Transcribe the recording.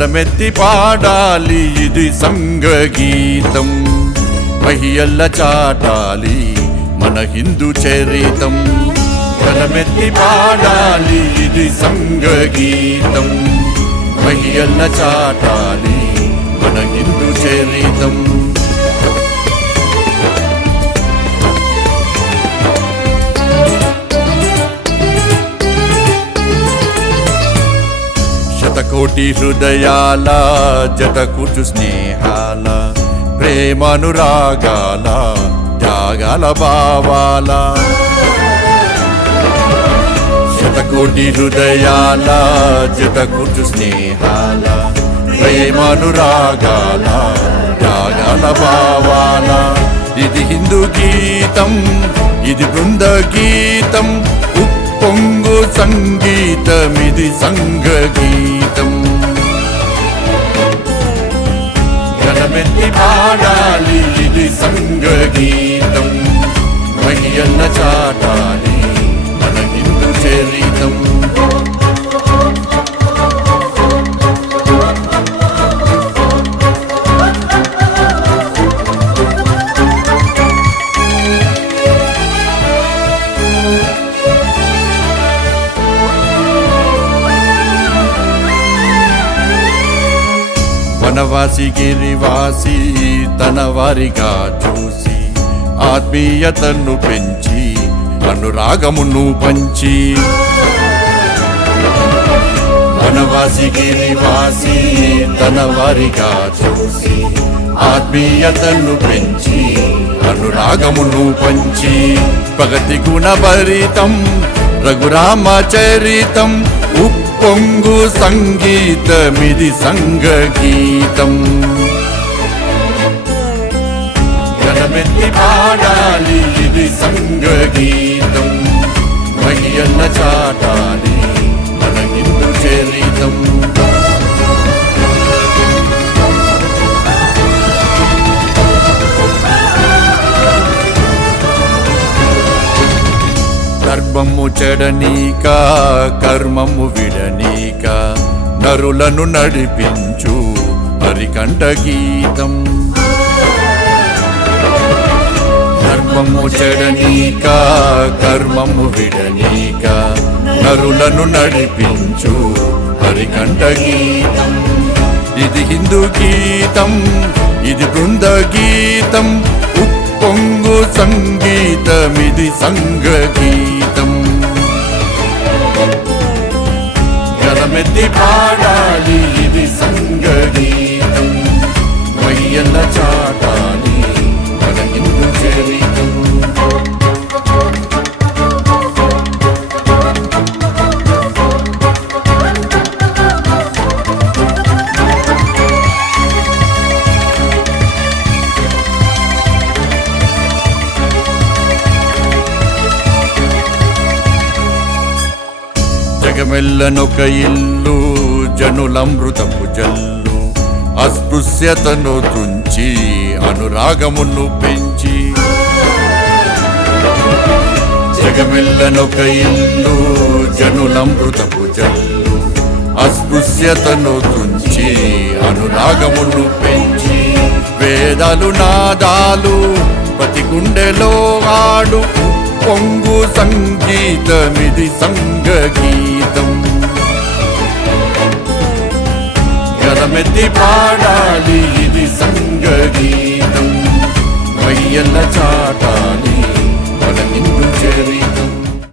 గలమెత్తి పాడాలి ఇది సంఘగీతం, మహియల్ల చాటాలి మన హిందూ చరితం. గలమెత్తి పాడాలి ఇది సంఘగీతం, మహియల్ల చాటాలి మన హిందూ చరితం. శతకోటి హృదయాల జతకూర్చు స్నేహాల, ప్రేమానురాగాల త్యాగాల భావాల. శతకోటి హృదయాల జతకూర్చు స్నేహాల, ప్రేమానురాగాల త్యాగాల భావాల. ఇది హిందూ గీతం, ఇది బృంద గీతం, ఉప్పొంగు సంగీతం, ఇది సంఘగీతం. గలమెత్తి పాడాలి ఇది సంఘగీతం, మహియల్ల చాటాలి మన హిందూ చరితం. వనవాసి గిరివాసి తన వారిగా చూసి, ఆత్మీయతను పెంచి అనురాగమును పంచి. వనవాసి గిరివాసి తన వారిగా చూసి, ఆత్మీయతను పెంచి అనురాగమును పంచి. ప్రగతి గుణభరితం రఘురామ చరితం, ఉప్పొంగు సంగీతమిది సంఘగీతం. గలమెత్తి పాడాలి ఇది సంఘగీతం, మహియల్ల చాటాలి మన హిందూ చరితం. ధర్మము చెడనీక కర్మము విడనీక, నరులను నడిపించు హరికంఠ గీతం. ధర్మము చెడనీక కర్మము విడనీక, నరులను నడిపించు హరికంఠ గీతం. ఇది హిందూ గీతం, ఇది బృంద గీతం, ఉప్పొంగు సంగీతం, ఇది సంఘగీతం. గలమెత్తి పాడాలి ఇది సంఘగీతం, మహియల్ల చాటాలి మన హిందూ చరితం. జగమెల్లనొక ఇల్లు జనులమృతపు జల్లు, అస్పృశ్యతను తుంచి అనురాగమును పెంచి. జగమెల్లనొక ఇల్లు జనులమృతపు జల్లు, అస్పృశ్యతను తుంచి అనురాగమును పెంచి. వేదాలు నాదాలు ప్రతి గుండెలో ఆడు, పొంగు సంగీతమిది సంఘగీతం. గలమెత్తి పాడాలి